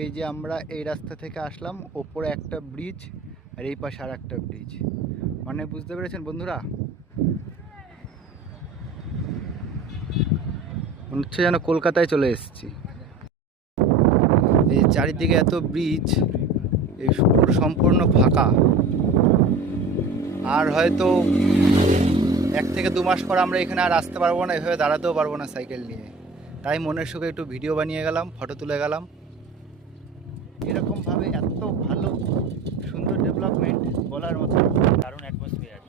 এই যে আমরা এই রাস্তা থেকে আসলাম, ওপরে একটা ব্রিজ আর এই পাশে আর একটা ব্রিজ। মানে বুঝতে পেরেছেন বন্ধুরা? মনে হচ্ছে যেন কলকাতায় চলে এসেছি। এই চারিদিকে এত ব্রিজ, এই পুরো সম্পূর্ণ ফাঁকা। আর হয়তো 1 থেকে 2 মাস পর আমরা এখানে আর আসতে পারবো না, এভাবে দাঁড়াতেও পারবো না সাইকেল নিয়ে। তাই মনের সুখে একটু ভিডিও বানিয়ে গেলাম, ফটো তুলে গেলাম। এরকমভাবে এত ভালো সুন্দর ডেভেলপমেন্ট বলার মতো। দারুণ অ্যাটমসফিয়ার।